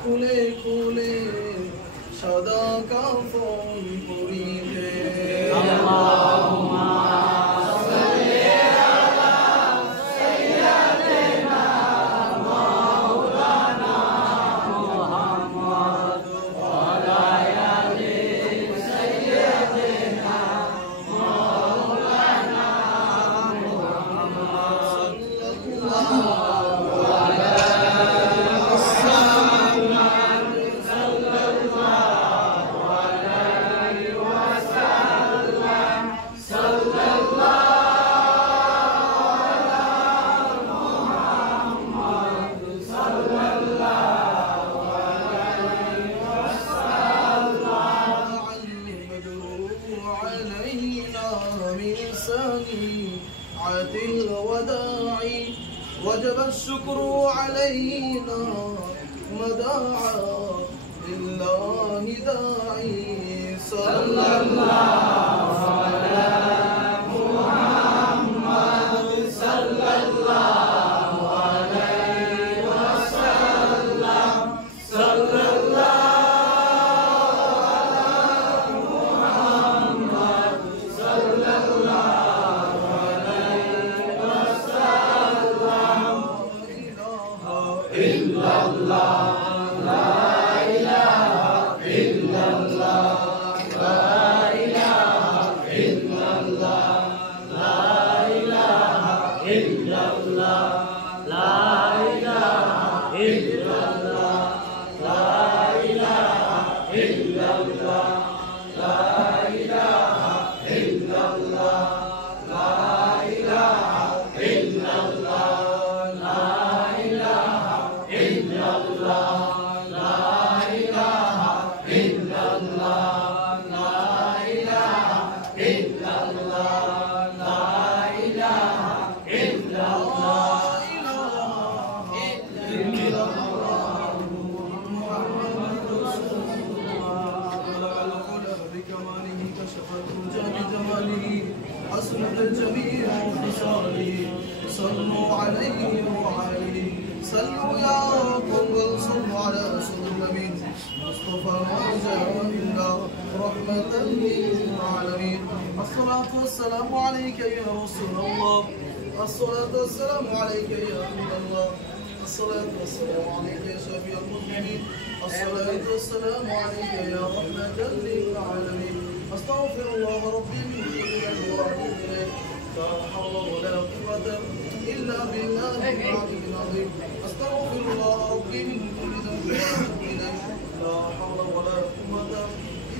খুলে খুলে সদা কাফন পরিবে وجب الشكر علينا مدعا لله داعي صلى الله على محمد صلى الله عليه وسلم صلى الله على محمد صلى الله عليه وسلم إلا الله لا إله إلا الله لا إله إلا الله لا إله إلا الله لا إله إلا الله لا إله إلا الله لا إله إلا الله لا إله إلا الله لا إله إلا الله لا إله إلا الله لا إله إلا الله لا إله إلا الله إلا الله محمد رسول الله بلغ العلا بكماله كشف الدجى بجماله حسنت الجميع خصاله صلوا عليه وعليه صلوا يا قوم صلوا على رسول الأمين مصطفى رجاء الله رحمة للعالمين الصلاة والسلام عليك يا رسول الله الصلاة والسلام عليك يا أمين الله الصلاة والسلام عليك يا شفيع المذنبين الصلاة والسلام عليك يا رحمة للعالمين أستغفر الله ربي من كل ذنب وأتوب إليه لا حول ولا قوة إلا بالله العلي العظيم أستغفر الله ربي من كل ذنب وأتوب إليه لا حول ولا قوة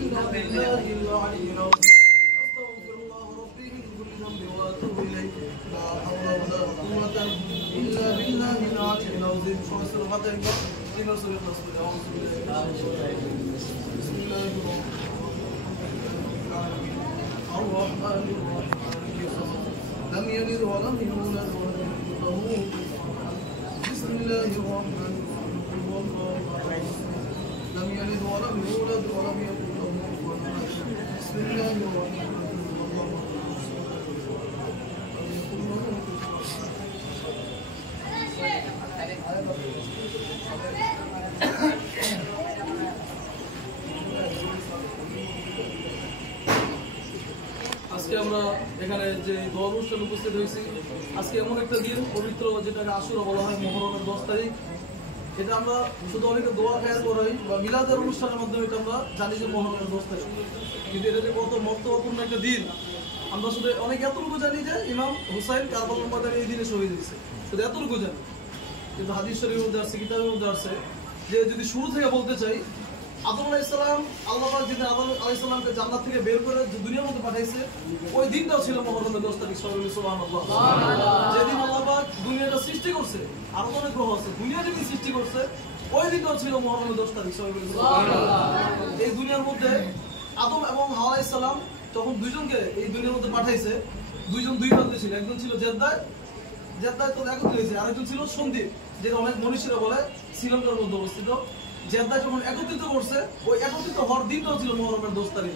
إلا بالله العلي العظيم أستغفر الله ربي من كل ذنب وأتوب إليه لا حول ولا قوة إلا بالله العلي العظيم شكرا لك بسم الله الرحمن الرحيم لم يلد ولم يولد ولم يكن له بسم الله الرحمن الرحيم لم يلد ولم يولد ولم يكن له بسم الله الرحمن আজকে আমরা এখানে যে দোয়া অনুষ্ঠানে উপস্থিত হয়েছি আজকে এমন একটা দিন পবিত্র যেটাকে আশুরা বলা হয় মুহররমের 10 তারিখ এটা আমরা শুধু অনেকে দোয়া খায়ার করাই বা মিলাদের অনুষ্ঠানের মাধ্যমে এটা আমরা জানি যে মুহররমের 10 তারিখ কিন্তু এটা যে কত মহত্বপূর্ণ একটা দিন আমরা শুধু অনেক এতটুকু জানি যে ইমাম হুসাইন কারবালার ময়দানে এই দিনে শহীদ হয়েছে শুধু এতটুকু জানি কিন্তু হাদিস শরীফের মধ্যে আছে কিতাবের মধ্যে আছে যে যদি শুরু থেকে বলতে চাই আদম আলাইহিস সালাম আল্লাহ পাক যেদিন আদম আলাইহিস সালামকে জান্নাত থেকে বের করে দুনিয়ার মধ্যে পাঠাইছে ওই দিনটাও ছিল মুহররমের 10 তারিখ সুবহানাল্লাহ যেদিন আল্লাহ পাক দুনিয়াটা সৃষ্টি করছে আরো অনেক গ্রহ আছে দুনিয়া যেদিন সৃষ্টি করছে ওই দিনটাও ছিল মুহররমের 10 তারিখ সুবহানাল্লাহ এই দুনিয়ার মধ্যে আদম এবং হাওয়া আলাইহিস সালাম যখন দুইজনকে এই দুনিয়ার মধ্যে পাঠাইছে দুইজন দুই প্রান্তে ছিল একজন ছিল জেদ্দায় জেদ্দায় তো একত্রিত হয়েছে। আরেকজন ছিল সন্দীপ, যেটা অনেক মনীষীরা বলে শ্রীলঙ্কার মধ্যে অবস্থিত। জেদ্দায় যখন একত্রিত করছে, ওই একত্রিত হওয়ার দিনটাও ছিল মুহররমের 10 তারিখ।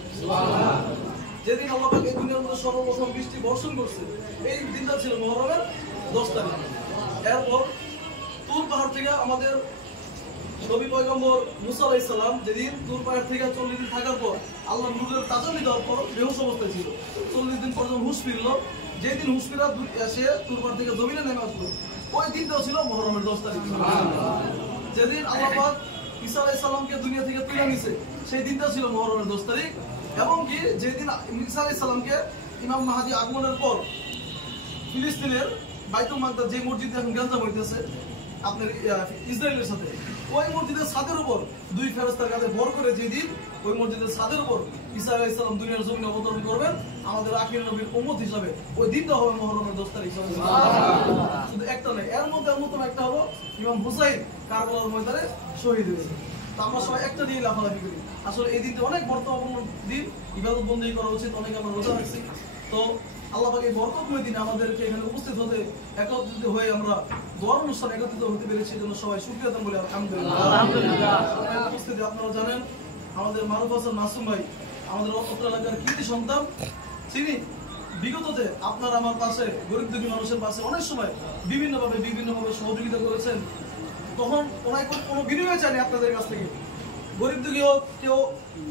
যেদিন আল্লাহ পাক এই দুনিয়ার মধ্যে সর্বপ্রথম বৃষ্টি বর্ষণ করছে, এই দিনটা ছিল মুহররমের 10 তারিখ। এরপর তুর পাহাড় থেকে আমাদের নবী পয়গম্বর মুসা আলাইহিস সালাম যেদিন তুর পাহাড় থেকে 40 দিন থাকার পর আল্লাহ নূরের তাজাল্লি দেওয়ার পর বেহুশ অবস্থায় ছিল, 40 দিন পর যখন হুঁশ ফিরল, যেদিন হুঁশ ফিরা এসে তুর পাহাড় থেকে জমিনে নেমে আসলো, ওই দিনটাও ছিল মুহররমের 10 তারিখ। যেদিন আল্লাহ পাক ঈসা আলাইহিস সালামকে দুনিয়া থেকে তুলে নিছে, সেই দিনটা ছিল মুহররমের 10 তারিখ। এবং কি যেদিন ঈসা আলাইহিস সালামকে ইমাম মাহদী আগমনের পর ফিলিস্তিনের বাইতুল মাকদাস, যে মসজিদে এখন গ্যাঞ্জাম হইতেছে আপনার ইসরায়েলের সাথে, ওই মসজিদের ছাদের উপর 2 ফেরেশতার কাছে ভর করে যেদিন ওই মসজিদের ছাদের উপর ঈসা আলাইহিস সালাম দুনিয়ার জমিনে অবতরণ করবেন আমাদের আখির নবীর উম্মত হিসাবে, ওই দিনটা হবে মুহররমের 10 তারিখ। শুধু একটা নয়, এর মধ্যে অন্যতম একটা হলো ইমাম হুসাইন কারবালার ময়দানে শহীদ হয়েছে। তো আমরা সবাই একটা দিয়ে লাফালাফি করি। আসলে এই দিনটা অনেক বর্তমান দিন, ইবাদত বন্দেগী করা উচিত, অনেকে আমরা রোজা রাখছি। তো আল্লাহ পাক এই বরকতময় দিনে আমাদেরকে এখানে উপস্থিত হতে, একত্রিত হয়ে আমরা দোয়ার অনুষ্ঠানে একত্রিত হতে পেরেছি, এই জন্য সবাই শুকরিয়া আদান বলি আলহামদুলিল্লাহ। উপস্থিতি আপনারা জানেন আমাদের মারুফ হাসান মাসুম ভাই আমাদের অত্র এলাকার কৃতি সন্তান, তিনি বিগততে আপনার আমার পাশে, গরিব দুঃখী মানুষের পাশে অনেক সময় বিভিন্নভাবে সহযোগিতা করেছেন। তখন ওনায় কোনো বিনিময় চাইনি আপনাদের কাছ থেকে। গরিব দুঃখী হোক, কেউ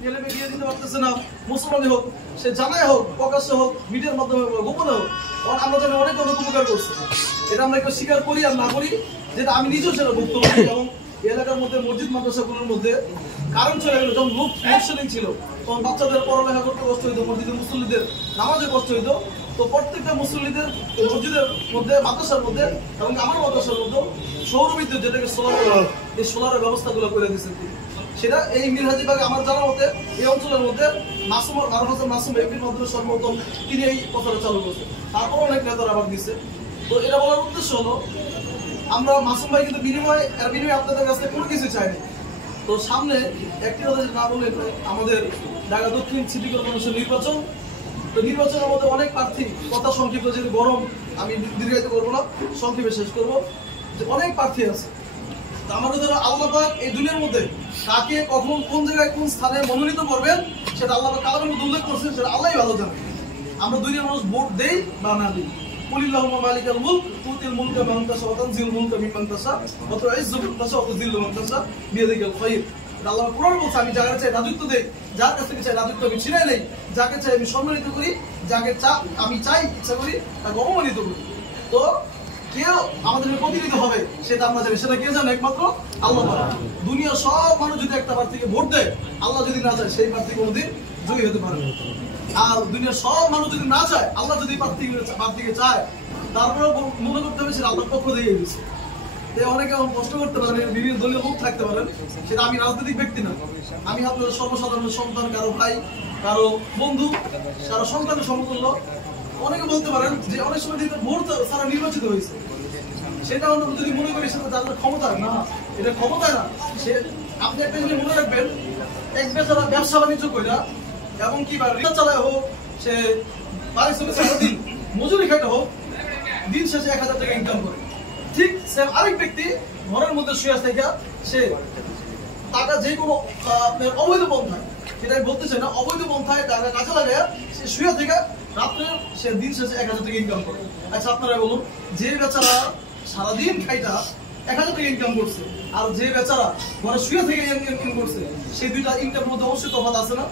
ছেলে বিয়ে দিতে পারতেছে না, মুসলমানই হোক, সে জানাই হোক, প্রকাশ্যে হোক, মিডিয়ার মাধ্যমে হোক, গোপনে হোক, আমরা জানি অনেক উপকার করছে। এটা আমরা একটু স্বীকার করি আর না করি, যেটা আমি নিজেও সেটা ভুক্তভোগী। এবং এলাকার মধ্যে মসজিদ মাদ্রাসাগুলোর মধ্যে কারণ চলে গেল, যখন লোডশেডিং ছিল তখন বাচ্চাদের পড়ালেখা করতে কষ্ট হইতো, মসজিদের মুসল্লিদের নামাজে কষ্ট হইতো। তো প্রত্যেকটা মুসল্লিদের মসজিদের মধ্যে, মাদ্রাসার মধ্যে এবং আমার মাদ্রাসার মধ্যে সৌর বিদ্যুৎ, যেটাকে সোলার, এই সোলারের ব্যবস্থাগুলো করে দিয়েছেন তিনি। সেটা এই মিরহাজিবাগে আমার জানার মতে এই অঞ্চলের মধ্যে মাসুম এমপির মাধ্যমে সর্বপ্রথম তিনি এই কথাটা চালু করেছেন। তারপর অনেক নেতারা আবার দিচ্ছে। তো এটা বলার উদ্দেশ্য হলো, আমরা মাসুম ভাই কিন্তু বিনিময়ে আপনাদের কাছ থেকে কোনো কিছু চাইনি। তো সামনে একটি কথা না বলে, আমাদের ঢাকা দক্ষিণ সিটি কর্পোরেশন নির্বাচন। তো নির্বাচনের মধ্যে অনেক প্রার্থী, কথা সংক্ষিপ্ত, যেহেতু গরম আমি দীর্ঘায়িত করবো না, সংক্ষেপে শেষ করবো, যে অনেক প্রার্থী আছে। আমাদের ধরো আল্লাহ পাক এই দুনিয়ার মধ্যে কাকে কখন কোন জায়গায় কোন স্থানে মনোনীত করবেন সেটা আল্লাহ পাক কালামের মধ্যে উল্লেখ করছেন, সেটা আল্লাহই ভালো জানেন। আমরা দুনিয়ার মানুষ ভোট দেই বা না দিই। কুলিল্লাহুম্মা মালিকাল মুলক তুতিল মুলকা মান তাশা ওয়া তানজিলুল মুলকা মিম্মান তাশা ওয়া তুইজ্জু মান তাশা ওয়া তুযিল্লু মান তাশা বিয়াদিকাল খায়র। আল্লাহ কোরআন বলছে, আমি যাকে চাই রাজত্ব দেই, যার কাছ থেকে চাই রাজত্ব আমি ছিনাই নেই, যাকে চাই আমি সম্মানিত করি, যাকে আমি চাই ইচ্ছা করি তাকে অপমানিত করি। তো কেউ আমাদের প্রতিনিধি হবে সেটা আমরা জানি, সেটা কে জানে? একমাত্র আল্লাহ পাক। দুনিয়ার সব মানুষ যদি একটা প্রার্থীকে ভোট দেয়, আল্লাহ যদি না চায় সেই প্রার্থী কোনোদিন জয়ী হতে পারে। আর দুনিয়ার সব মানুষ যদি না চায়, আল্লাহ যদি প্রার্থীকে চায়, তারপরে মনে করতে হবে সেটা আল্লাহর পক্ষ দিয়ে দিচ্ছে। অনেকে কষ্ট করতে পারেন, বিভিন্ন দলীয় লোক থাকতে পারেন, সেটা আমি রাজনৈতিক ব্যক্তি না, আমি আপনাদের সর্বসাধারণ সন্তান, কারো ভাই, কারো বন্ধু, কারো সন্তানের সমতুল্য। অনেকে বলতে পারেন যে অনেক সময় ভোট তারা নির্বাচিত হয়েছে, সেটা আমরা যদি মনে করি সেটা তাদের ক্ষমতা না, এটা ক্ষমতায় না। সে আপনি একটা জিনিস মনে রাখবেন, এক বেচারা ব্যবসা বাণিজ্য কইরা এবং কি বা রিক্সা চালায় হোক, সে পারিশ্রমিক সারাদিন মজুরি খাটা হোক, দিন শেষে 1000 টাকা ইনকাম করে। ঠিক সেম আরেক ব্যক্তি ঘরের মধ্যে শুয়ে থেকে সে টাকা যে কোনো আপনার অবৈধ পন্থায়, সেটা আমি বলতে চাই না, অবৈধ পন্থায় টাকা কাজে লাগায় সে শুয়ে থেকে রাত্রে সে দিন শেষে 1000 টাকা ইনকাম করে। আচ্ছা আপনারা বলুন, যে বেচারা সারাদিন খাইটা 1000 টাকা ইনকাম করছে আর যে বেচারা ঘরে শুয়ে থেকে ইনকাম করছে, সেই দুইটা ইনকামের মধ্যে অবশ্যই তফাৎ আছে না?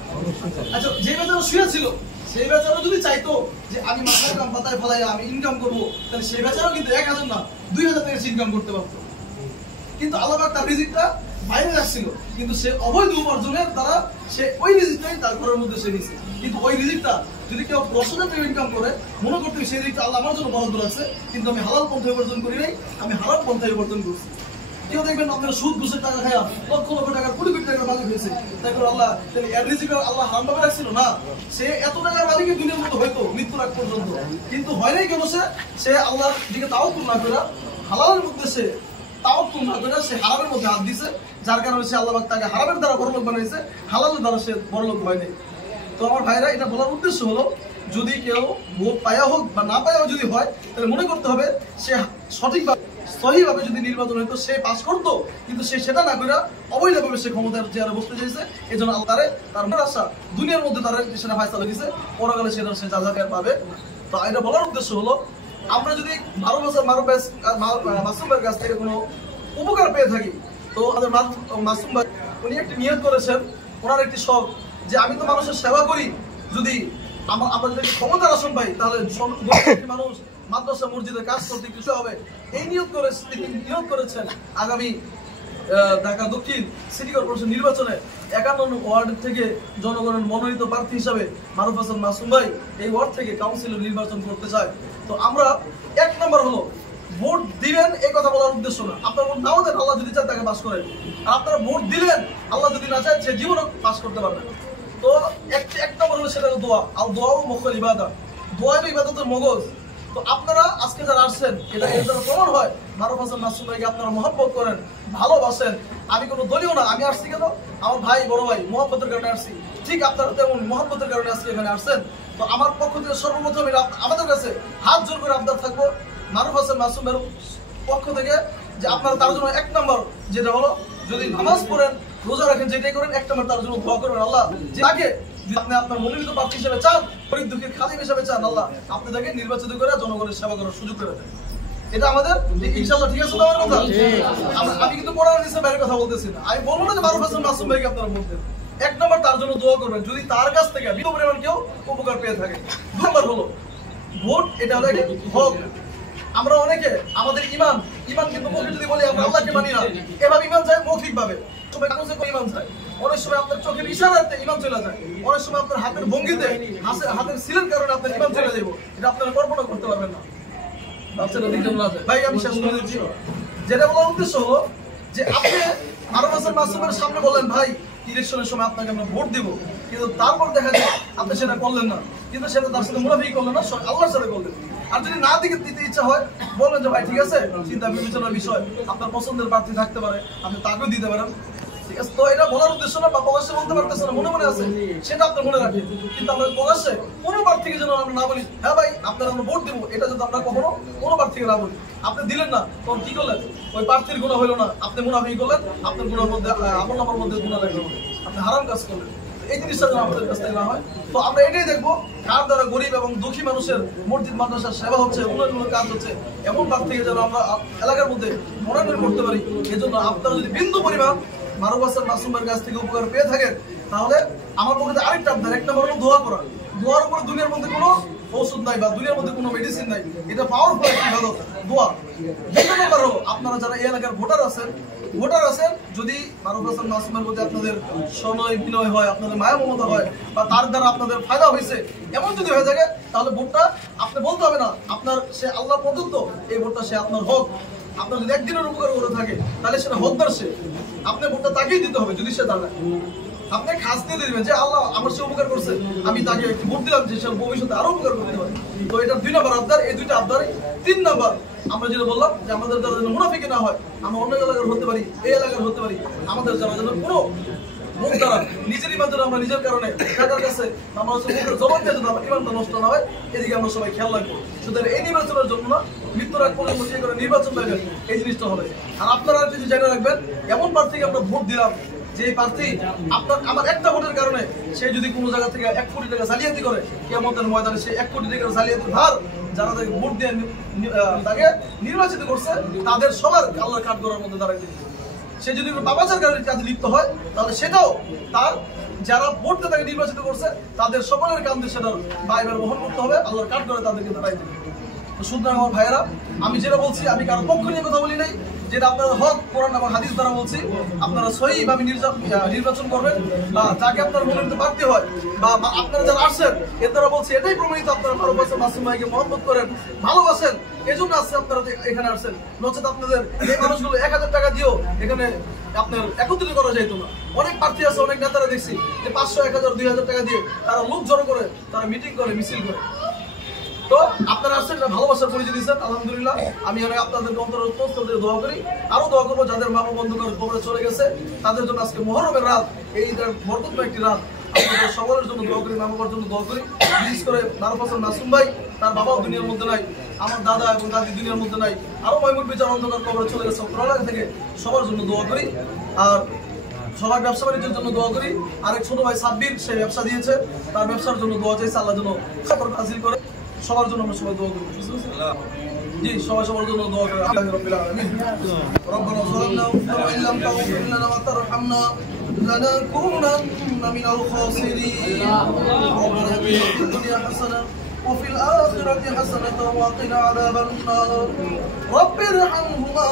আচ্ছা, যে বেচারা শুয়ে ছিল সেই বেচারা যদি চাইতো যে আমি মাথায় কাম পাতায় ফেলাই আমি ইনকাম করবো, তাহলে সেই বেচারাও কিন্তু 1000 না 2000 টাকা ইনকাম করতে পারতো। কিন্তু আল্লাহ পাক তার রিজিকটা বাইরে রাখছিল, কিন্তু সে অবৈধ উপার্জনের দ্বারা সে ওই রিজিকটাই তার ঘরের মধ্যে সে নিছে। কিন্তু ওই রিজিকটা যদি কেউ 10,000 টাকা ইনকাম করে, মনে করতে সেই রিজিকটা আল্লাহ আমার জন্য বরাদ্দ রাখছে, কিন্তু আমি হালাল পন্থায় উপার্জন করি নাই, আমি হারাম পন্থায় উপার্জন করছি। কেউ দেখবেন আপনারা সুদ ঘুষের টাকা খায়া লক্ষ লক্ষ টাকা, কোটি কোটি টাকার মালিক হয়েছে, তাই করে আল্লাহ তাহলে এর রিজিক আল্লাহ হারাম ভাবে রাখছিল না? সে এত টাকার মালিকই দুনিয়ার মতো হয়তো মৃত্যুর আগ পর্যন্ত, কিন্তু হয় নাই কেন? সে আল্লাহর দিকে তাওয়াক্কুল না করে, হালালের মধ্যে সে তাওয়াক্কুল না করে সে হারামের মধ্যে হাত দিছে, যার কারণে সে আল্লাহ পাক তাকে হারামের দ্বারা বড়লোক বানাইছে, হালালের দ্বারা সে বড়লোক হয় নাই। তো আমার ভাইরা, এটা বলার উদ্দেশ্য হলো যদি কেউ ভোট পায়া হোক বা না পায়াও যদি হয়, তাহলে মনে করতে হবে সে সঠিকভাবে সহিভাবে যদি নির্বাচন হইতো সে পাস করতো, কিন্তু সে সেটা না করে অবৈধভাবে সে ক্ষমতার চেয়ারে বসতে চাইছে। এই জন্য আল্লাহ তার মনের আশা দুনিয়ার মধ্যে তারা সেটা ফায়সালা দিয়েছে, পরকালে সেটা সে যা পাবে। তো এটা বলার উদ্দেশ্য হলো, আমরা যদি মাসুম ভাইয়ের কাছ থেকে কোনো উপকার পেয়ে থাকি, তো আমাদের মাসুম ভাই উনি একটি নিয়ত করেছেন, ওনার একটি শখ যে আমি তো মানুষের সেবা করি, যদি আমরা যদি ক্ষমতার আসন পাই তাহলে মানুষ মাদ্রাসা মসজিদে কাজ করতে কিছু হবে। এই নিয়ত করেছেন আগামী ঢাকা দক্ষিণ সিটি কর্পোরেশন নির্বাচনে 51 ওয়ার্ড থেকে জনগণের মনোনীত প্রার্থী হিসাবে মারুফ হাসান মাসুম ভাই এই ওয়ার্ড থেকে কাউন্সিলর নির্বাচন করতে চায়। তো আমরা 1 নম্বর হলো ভোট দিবেন, এই কথা বলার উদ্দেশ্য না। আপনার ভোট নাও দেন, আল্লাহ যদি চান তাকে পাস করেন। আর আপনারা ভোট দিলেন, আল্লাহ যদি না চান সে জীবনও পাস করতে পারবেন। তো 1 নম্বর হলো সেটা দোয়া। আর দোয়াও মুখল ইবাদত, দোয়া ইবাদতের মগজ। তো আপনারা আজকে যারা আসছেন, এটা এর দ্বারা প্রমাণ হয় মারুফ হাসান মাসুম ভাইকে আপনারা মহব্বত করেন, ভালোবাসেন। আমি কোনো দলীয় না, আমি আসছি কেন আমার ভাই বড় ভাই মহব্বতের কারণে আসছি, ঠিক আপনারা তেমন মহব্বতের কারণে আজকে এখানে আসছেন। তো আমার পক্ষ থেকে সর্বপ্রথম আমাদের কাছে হাত জোর করে আবদার থাকবো মারুফ হাসান মাসুম ভাইয়ের পক্ষ থেকে যে আপনারা তার জন্য 1 নম্বর যেটা হলো, যদি নামাজ পড়েন রোজা রাখেন যেটাই করেন, 1 নম্বর তার জন্য দোয়া করবেন আল্লাহ যে আগে আপনি আপনার মনোনীত প্রার্থী হিসেবে চান, গরিব দুঃখীর খাদিম হিসেবে চান, আল্লাহ আপনি তাকে নির্বাচিত করে জনগণের সেবা করার সুযোগ করে দেন। এটা আমাদের ইনশাআল্লাহ, ঠিক আছে? আমার কথা আমি কিন্তু পড়ার নিচে বাইরের কথা বলতেছি না। আমি বলবো না যে মারুফ হাসান মাসুম ভাইকে আপনারা বলতেন। 1 নম্বর তার জন্য দোয়া করবেন যদি তার কাছ থেকে বিন্দু পরিমাণ কেউ উপকার পেয়ে থাকে। 2 নম্বর হলো ভোট, এটা হলো একটা হক। আমরা অনেকে আমাদের ইমান কিন্তু মুখে যদি বলি আমরা আল্লাহকে মানি না, এভাবে ইমান যায় মৌখিক ভাবে, তবে কাগজে কোনো ইমান যায়। অনেক সময় আপনার চোখের ইশারাতে ইমান চলে যায়, অনেক সময় আপনার হাতের ভঙ্গিতে হাতের সিলের কারণে আপনার ইমান চলে যাবে, এটা আপনারা কল্পনা করতে পারবেন না। ভাই আমি শেষ করে দিচ্ছি, যেটা বলার উদ্দেশ্য হলো যে আপনি মারুফ হাসান মাসুমের সামনে বললেন ভাই ইলেকশনের সময় আপনাকে আমরা ভোট দিব, কিন্তু তারপর দেখা যায় আপনি সেটা করলেন না, কিন্তু সেটা তার সাথে মুনাফিকি করলেন না, আল্লাহর সাথে করলেন। আর যদি না দিতে ইচ্ছা হয় বলবেন যে ভাই ঠিক আছে, চিন্তা বিবেচনার বিষয়, আপনার পছন্দের প্রার্থী থাকতে পারে, আপনি তাকেও দিতে পারেন, ঠিক আছে? তো এটা বলার উদ্দেশ্য না, বা প্রকাশ্যে বলতে পারতেছে না, মনে আছে সেটা আপনি মনে রাখেন, কিন্তু আমরা প্রকাশ্যে কোনো প্রার্থীকে যেন আমরা না বলি হ্যাঁ ভাই আপনারা আমরা ভোট দিব, এটা যদি আমরা কখনো কোনো প্রার্থীকে না বলি। আপনি দিলেন না, তখন কি করলেন? ওই প্রার্থীর গুনাহ হইলো না, আপনি মুনাফিকি করলেন, আপনার গুনার মধ্যে আমল নামার মধ্যে গুনাহ লাগলো, আপনি হারাম কাজ করলেন। এই জিনিসটা যেন আমাদের কাছ থেকে না হয়। তো আমরা এটাই দেখবো কার দ্বারা গরিব এবং দুঃখী মানুষের মসজিদ মাদ্রাসার সেবা হচ্ছে, উন্নয়নমূলক কাজ হচ্ছে, এমন প্রার্থীকে যেন আমরা এলাকার মধ্যে মনোনয়ন করতে পারি। এই জন্য আপনারা যদি বিন্দু পরিমাণ মারুফ হাসান মাসুমের কাছ থেকে উপকার পেয়ে থাকেন, তাহলে আমার পক্ষে আরেকটা আপনার 1 নম্বর হলো দোয়া করা। দোয়ার উপরে দুনিয়ার মধ্যে কোনো ওষুধ নাই বা দুনিয়ার মধ্যে কোনো মেডিসিন নাই, এটা পাওয়ারফুল একটা ইবাদত দোয়া। 2 নম্বর হলো আপনারা যারা এই এলাকার ভোটার আছেন, যদি মারুফ হাসান মাসুমের প্রতি আপনাদের সনয় বিনয় হয়, আপনাদের মায়া মমতা হয়, বা তার দ্বারা আপনাদের ফায়দা হয়েছে এমন যদি হয়ে থাকে, তাহলে ভোটটা আপনি বলতে হবে না আপনার সে আল্লাহ প্রদত্ত, এই ভোটটা সে আপনার হক। আপনার যদি একদিনের উপকার করে থাকে তাহলে সেটা হকদার সে, আপনি ভোটটা তাকেই দিতে হবে। যদি সে দাঁড়ায় আপনি খাস দিয়ে দিবেন যে আল্লাহ আমার সে উপকার করছে, আমি তাকে একটু ভোট দিলাম যে সে ভবিষ্যতে আরো উপকার করতে পারে। তো এটা 2 নম্বর আবদার, এই 2টা আবদার। 3 নম্বর আমরা যেটা বললাম যে আমাদের দ্বারা যেন মুনাফিকি না হয়, আমরা অন্য এলাকার হতে পারি, এই এলাকার হতে পারি, আমাদের যারা যেন কোনো মুখ দ্বারা নিজের ইমান যেন আমরা নিজের কারণে টাকার কাছে আমরা মুখের জবান দিয়ে যেন আমার ইমানটা নষ্ট না হয়, এদিকে আমরা সবাই খেয়াল রাখবো। সুতরাং এই নির্বাচনের জন্য না, মৃত্যুর আগ পর্যন্ত যে করে নির্বাচন পাইবেন এই জিনিসটা হবে। আর আপনারা যদি জেনে রাখবেন, এমন প্রার্থীকে আমরা ভোট দিলাম যে প্রার্থী আমার একটা ভোটের কারণে সে যদি কোনো জায়গা থেকে 1 কোটি টাকা জালিয়াতি করে, কিয়ামতের ময়দানে সে 1 কোটি টাকার জালিয়াতির ভার যারা তাকে ভোট দিয়ে তাকে নির্বাচিত করছে তাদের সবার আল্লাহর কাঠ করার মধ্যে দাঁড়ায় দিবে। সে যদি বাবাচার কাজে লিপ্ত হয়, তাহলে সেটাও তার যারা ভোট দিয়ে তাকে নির্বাচিত করছে তাদের সকলের কান্দে সেটা বাইবেল বহন করতে হবে, আল্লাহর কাঠ করে তাদেরকে দাঁড়াই দেবে। সুতরাং আমার ভাইয়েরা, আমি যেটা বলছি আমি কারো পক্ষ নিয়ে কথা বলি নাই, যেটা আপনারা হক কোরআন এবং হাদিস দ্বারা বলছি, আপনারা সহিভাবে নির্বাচন করবেন, বা যাকে আপনার মনোনীত প্রার্থী হয় বা আপনারা যারা আসছেন এর দ্বারা বলছি এটাই প্রমাণিত আপনারা মারুফ হাসান মাসুম ভাইকে মহব্বত করেন, ভালোবাসেন, এজন্য আসছে আপনারা এখানে আসছেন। নচেত আপনাদের এই মানুষগুলো 1000 টাকা দিয়েও এখানে আপনার একত্রিত করা যাইতো না। অনেক প্রার্থী আছে, অনেক নেতারা দেখছি যে 500, 1000, 2000 টাকা দিয়ে তারা লোক জড়ো করে, তারা মিটিং করে, মিছিল করে। তো আপনারা আসছেন, ভালোবাসার পরিচয় দিচ্ছেন, আলহামদুলিল্লাহ। আমি আপনাদের অন্তরে দোয়া করি, আরো দোয়া করবো যাদের মা বন্ধুকার খবরে চলে গেছে তাদের জন্য আজকে মুহররমের রাত, এই বরকতময় একটি রাত, আপনাদের সকলের জন্য দোয়া করি, মা বাবার জন্য দোয়া করি। বিশেষ করে নারফাসল মাসুম ভাই, তার বাবাও দুনিয়ার মধ্যে নাই, আমার দাদা এবং দাদি দুনিয়ার মধ্যে নাই, আরো ময়মুর বিচার অন্ধকার কবরে চলে গেছে। অত্র থেকে সবার জন্য দোয়া করি, আর সবার ব্যবসা বাণিজ্যের জন্য দোয়া করি। আরেক ছোট ভাই সাব্বির, সে ব্যবসা দিয়েছে, তার ব্যবসার জন্য দোয়া চাইছে, আল্লাহ যেন হাসিল করে। সবার জন্য আমরা সবাই দোয়া করি। জি, সবাই সবার জন্য দোয়া করি। রব্বিল আলামিন। রব্বানা যালামনা ওয়া ইন লাম তাগফির লানা ওয়া তারহামনা লানাকুনান্না মিনাল খাসিরিন। রব্বানা আতিনা ফিদ দুনিয়া হাসানাহ وفي الآخرة حسنة وقنا عذاب النار رب ارحمهما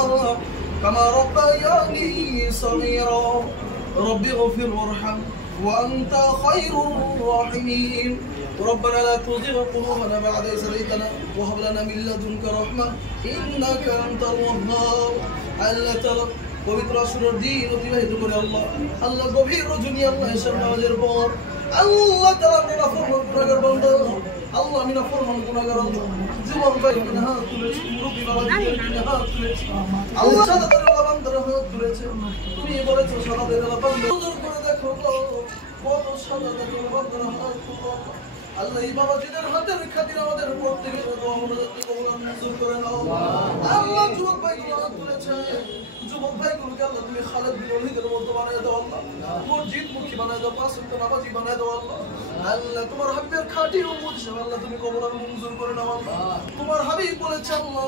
كما ربياني صغيرا رب اغفر وارحم وأنت خير الراحمين ربنا لا تزغ قلوبنا بعد إذ هديتنا وهب لنا من لدنك رحمة إنك أنت الوهاب আল্লাহ তাআলা পবিত্র আসরের দিন অতিবাহিত করে আল্লাহ গভীর রজনী আল্লাহ এসে নামাজের পর আল্লাহ তাআলা আমরা নাফরমান গুনাহগার বান্দা, আল্লাহ আমি নাফরমান গুনাহগার, জীবন বাইরে হাত তুলেছি, মুরব্বি বাবাজিদের হাত তুলেছি, আল্লাহ সাদাতের বান্দারা হাত তুলেছে। তুমি বলেছো সাদাতের বান্দা নজর করে দেখো কত সাদাতের বান্দারা হাত তুলো। আল্লাহ এই বাবাজিদের হাতের খাতিরে আমাদের প্রত্যেকের দোয়া মুনাজাত কবুল মঞ্জুর করে নাও। আল্লাহ যুবক ভাইগুলো হাত তুলেছে, যুবক ভাইগুলোকে আল্লাহ তুমি খালেদ বিন ওলীদের মতো বানায় দাও আল্লাহ, মসজিদ মুখী বানায় দাও, পাঁচ ওয়াক্ত নামাজি বানায় দাও আল্লাহ। আল্লাহ তোমার হাবিবের খাঁটি উম্মত হিসেবে আল্লাহ তুমি কবুল মঞ্জুর করে নাও আল্লাহ। তোমার হাবিব বলেছে আল্লাহ,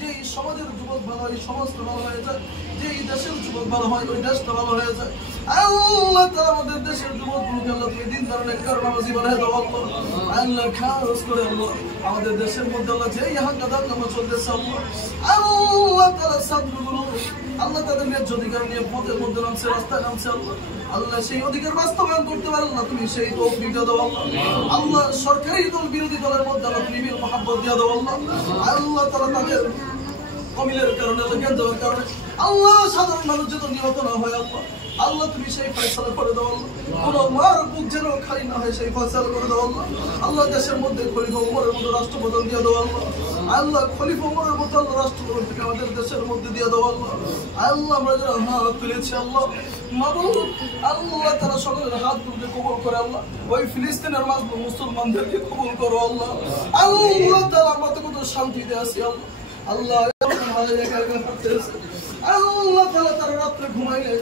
যে সমাজের যুবক ভালো হয় সমাজ তো ভালো হয়ে যায়, যে দেশের যুবক ভালো হয় ওই দেশটা ভালো হয়ে যায়। আল্লাহ তাআলা আমাদের দেশের যুবকগুলোকে আল্লাহ তুমি দিনদার নেককার নামাজি বানায় দাও আল্লাহ। আল্লাহ খাস করে আল্লাহ আমাদের দেশের মধ্যে আল্লাহ যে ইহা কাদার নামা চলতেছে আল্লাহ তাআলা ছাত্রগুলো আল্লাহ তাদের ন্যায্য অধিকার নিয়ে পথের মধ্যে নামছে, রাস্তায় নামছে আল্লাহ সেই অধিকার বাস্তবায়ন করতে পারে আল্লাহ তুমি সেই তৌফিক দাও আল্লাহ। আল্লাহ সরকারি দল বিরোধী দলের মধ্যে আল্লাহ তুমি মহব্বত দিয়ে দাও আল্লাহ। আল্লাহ তাআলা তাদের কমিলের কারণে জ্ঞান দেওয়ার কারণে আল্লাহ সাধারণ মানুষ যত নিহত না হয় আল্লাহ, আল্লাহ তুমি সেই ফয়সালা করে দাও আল্লাহ। কোন মার বুক যেন খালি না হয় সেই ফয়সালা করে দাও আল্লাহ। আল্লাহ দেশের মধ্যে খলিফা ওমরের মতো রাষ্ট্রপ্রধান দিয়ে দাও আল্লাহ। আল্লাহ খলিফা ওমরের মতো আল্লাহ রাষ্ট্রপ্রধান থেকে আমাদের দেশের মধ্যে দিয়ে দাও আল্লাহ। আল্লাহ আমরা যারা হাত তুলেছি আল্লাহ মাবুদ, আল্লাহ তারা সকলের হাত তুলতে কবুল করে আল্লাহ। ওই ফিলিস্তিনের মাজলুম মুসলমানদেরকে কবুল করো আল্লাহ। আল্লাহ তাআলা আমরা তো কত শান্তিতে আছি আল্লাহ। আল্লাহ আল্লাহ তাআলা তারা রাত্রে ঘুমাইলে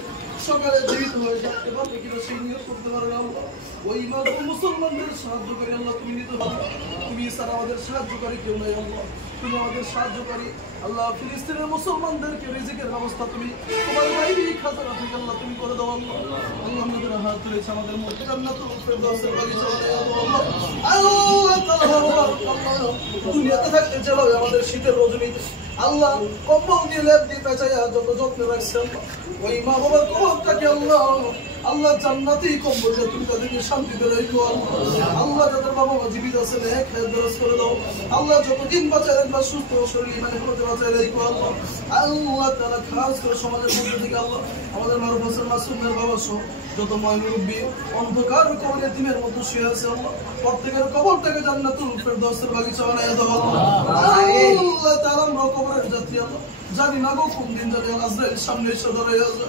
সকালে জীবিত হয়ে যাচ্ছে পারবে কিনা সেই নিয়োগ করতে পারেন আল্লাহ। ওই মুসলমানদের সাহায্য করে আল্লাহ তুমি নিতে পারো, তুমি ছাড়া আমাদের সাহায্যকারী কেউ নাই আল্লাহ, তুমি আমাদের সাহায্যকারী আল্লাহ। ফিলিস্তিনের মুসলমানদেরকে রিজিকের ব্যবস্থা তুমি তোমার বাইরে খাজানা থেকে আল্লাহ তুমি করে দাও আল্লাহ। আল্লাহ আমাদের হাত তুলেছে আমাদের মধ্যে জান্নাতুল ফেরদাউসের বাগিচা বানিয়ে দাও আল্লাহ। আল্লাহ তাআলা দুনিয়াতে থাকতে চলো আমাদের শীতের রজনীতে আল্লাহ কম্বল দিয়ে লেপ দিয়ে পেঁচাইয়া যত যত্নে রাখছে আল্লাহ, ওই মা বাবার কবরটাকে আল্লাহ আল্লাহ জান্নাতেই কম্বল দিয়ে তুমি তাদেরকে শান্তিতে রাখো আল্লাহ। আল্লাহ যাদের বাবা মা জীবিত আছে নেক হায়াত দরাজ করে দাও আল্লাহ, যতদিন বাঁচায় রাখবা সুস্থ শরীর মানে হতে বাঁচায় রাখো আল্লাহ। আল্লাহ তাআলা খাস করে সমাজের মধ্যে থেকে আল্লাহ আমাদের মারুফ হোসেন মাসুমের বাবা সহ যত মুরব্বি অন্ধকার কবরে এতিমের মতো শুয়ে আছে আল্লাহ, প্রত্যেকের কবরটাকে জান্নাতুল ফেরদাউসের বাগিচা বানায় দাও আল্লাহ। আল্লাহ তাআলা আমরা কবরের যাত্রী আল্লাহ জানি না গো কোন দিন জানি আজরাইল সামনে এসে দাঁড়ায় আছে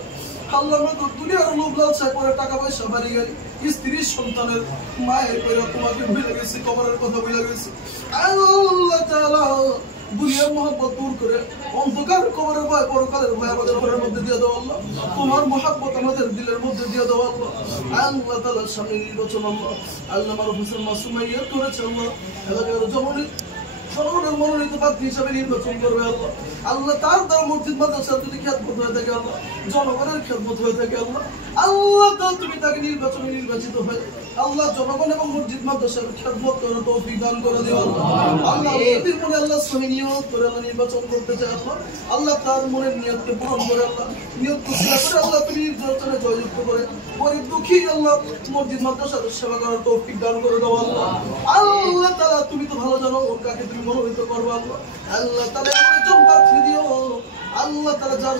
আল্লাহ। আমরা তো দুনিয়ার লোভ লালসায় করে টাকা পয়সা বাড়ি গাড়ি স্ত্রী সন্তানের মায়ের করে তোমাকে ভুলে গেছি, কবরের কথা ভুলে গেছি। আল্লাহ তাআলা দুনিয়ার মহব্বত দূর করে অন্ধকার কবরের ভয় পরকালের ভয় আমাদের ঘরের মধ্যে দিয়ে দাও আল্লাহ। তোমার মহব্বত আমাদের দিলের মধ্যে দিয়ে দাও আল্লাহ। আল্লাহ তাআলার সামনে নির্বাচন আল্লাহ আল্লাহ মারুফ হোসেন মাসুম ইয়ে করেছে আল্লাহ, এলাকার জনগণের মনোনীত প্রার্থী হিসাবে নির্বাচন করবে আল্লাহ। আল্লাহ তার দ্বারা মসজিদ মাদ্রাসা যদি খ্যাতমত হয়ে থাকে আল্লাহ, জনগণের খ্যাতমত হয়ে থাকে আল্লাহ, আল্লাহ তাআলা তুমি তাকে নির্বাচনে নির্বাচিত হয়ে আল্লাহ জনগণ এবং মসজিদ মাদ্রাসার খ্যাতমত করার তৌফিক দান করে দিও আল্লাহ। আল্লাহ যদি মনে আল্লাহ সহি নিয়ত করে আল্লাহ নির্বাচন করতে চায় আল্লাহ, আল্লাহ তার মনের নিয়তকে পূরণ করে আল্লাহ, নিয়ত পুরা করে আল্লাহ তুমি নির্বাচনে জয়যুক্ত করে গরিব দুঃখী আল্লাহ মসজিদ মাদ্রাসার সেবা করার তৌফিক দান করে দাও আল্লাহ। আল্লাহ তাআলা তুমি তো ভালো জানো কাকে তুমি মনোনীত করবে আল্লাহ। আল্লাহ তাআলা এমন একজন প্রার্থী দিও আল্লাহ তাআলা যার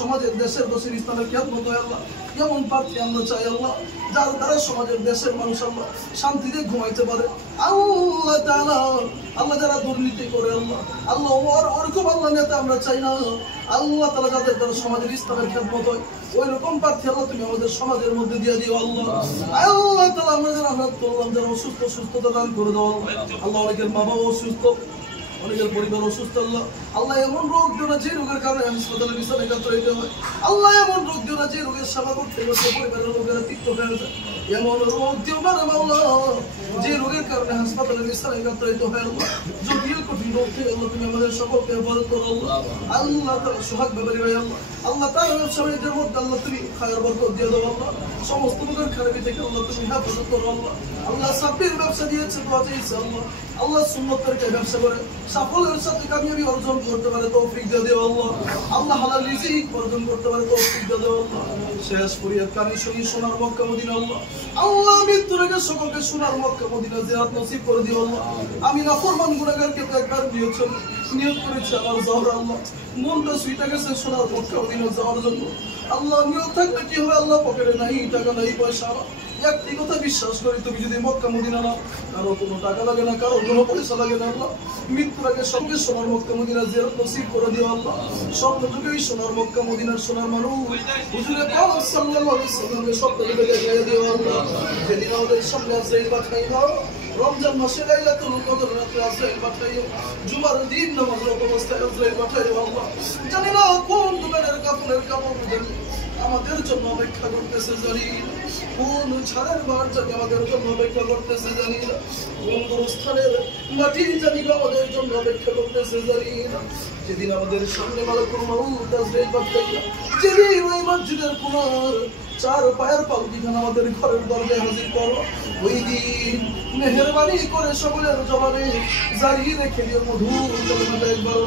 সমাজের দেশের দোষের ইসলামের খেদমত হয় আল্লাহ, এমন প্রার্থী আমরা চাই আল্লাহ যার দ্বারা সমাজের দেশের মানুষ আল্লাহ শান্তিতে ঘুমাইতে পারে। আল্লাহ তাআলা আল্লাহ যারা দুর্নীতি করে আল্লাহ আল্লাহ ওরকম আল্লাহ নেতা আমরা চাই না আল্লাহ তাআলা, যাদের দ্বারা সমাজের ইসলামের খেদমত হয় ওই রকম প্রার্থী আল্লাহ তুমি আমাদের সমাজের মধ্যে দিয়ে দিও আল্লাহ। আল্লাহ তাআলা আমরা যারা হাত তুললাম যারা অসুস্থ সুস্থতা দান করে দাও আল্লাহ। অনেকের মা বাবা অসুস্থ, অনেকের পরিবার অসুস্থ আল্লাহ। আল্লাহ এমন রোগ দিও না যে রোগের কারণে হাসপাতালে বিছানায় কাতর হইতে হয় আল্লাহ। এমন রোগ দিও না যে রোগের সেবা করতে করতে পরিবারের লোকেরা তিক্ত হয়ে যায়। এমন রোগ দিও না রে মাওলা যে রোগের কারণে হাসপাতালে বিছানায় কাতর হইতে হয় আল্লাহ। জটিল কঠিন রোগ থেকে আল্লাহ তুমি আমাদের সকলকে হেফাজত করো আল্লাহ। আল্লাহ তাআলা সোহাগ ব্যাপারী ভাই আল্লাহ আল্লাহ তাআলা ব্যবসায়ীদের মধ্যে আল্লাহ তুমি খায়ের বরকত দিয়ে দাও আল্লাহ। সমস্ত প্রকার খারাপি থেকে আল্লাহ তুমি হেফাজত করো আল্লাহ। আল্লাহ সাব্বির ব্যবসা দিয়েছে দোয়া চাইছে আল্লাহ। আল্লাহ সুন্নত তরিকায় ব্যবসা করে সাফল্যের সাথে কামিয়াবি অর্জন করতে পারে তৌফিক দিয়ে দিও আল্লাহ। আল্লাহ হালাল রিজিক অর্জন করতে পারে তৌফিক দিয়ে দিও আল্লাহ। শেষ ফরিয়াদ কানে শুনি সোনার মক্কা মদিনা আল্লাহ। আল্লাহ মৃত্যুর আগে সকলকে সোনার মক্কা মদিনা জিয়ারত নসিব করে দিও আল্লাহ। আমি নাফরমান গুনাহগারকে তো একবার নিয়ত করেছি আমার জহর আল্লাহ মনটা সুইটা গেছে সোনার মক্কা মদিনা যাওয়ার জন্য আল্লাহ। নিয়ত থাকলে কি হবে আল্লাহ, পকেটে নাই টাকা নাই পয়সা একটি কথা বিশ্বাস করি তুমি যদি মক্কা মদিনা নাও কারো কোনো টাকা লাগে না কারো কোনো পয়সা লাগে না আল্লাহ। মৃত্যুর আগে সঙ্গে সোনার মক্কা মদিনা জিয়ারত নসিব করে দিও আল্লাহ। স্বপ্ন যুগেই সোনার মক্কা মদিনার সোনার মানুষ হুজুরে পাক সাল্লাল্লাহু আলাইহি ওয়াসাল্লামের স্বপ্ন যুগে দেখাইয়া দিও আল্লাহ। যেদিন আমাদের সামনে আজরাইল পাঠাইবা রমজান মাসে লাইলাতুল কদর রাতে আজরাইল পাঠাইও, জুমার দিন নামাজরত অবস্থায় আজরাইল পাঠাইও আল্লাহ। জানি না কোন দোকানের কাপড়ের কাপড় আমাদের জন্য অপেক্ষা করতেছে জানি না, কোন ছাড়ের বার জানি আমাদের জন্য অপেক্ষা করতেছে জানি না, কোন গুরুস্থানের মাটি জানি আমাদের জন্য অপেক্ষা করতেছে জানি না। যেদিন আমাদের সামনে মালাকুল মউত আজরাইল পাঠাইয়া যেদিন ওই মসজিদের কোনার চার পায়ের পালকিখানা আমাদের ঘরের দরজায় হাজির করো, ওই দিন মেহেরবানি করে সকলের জবাবে জারি রেখে দিও মধুর কলমাটা একবার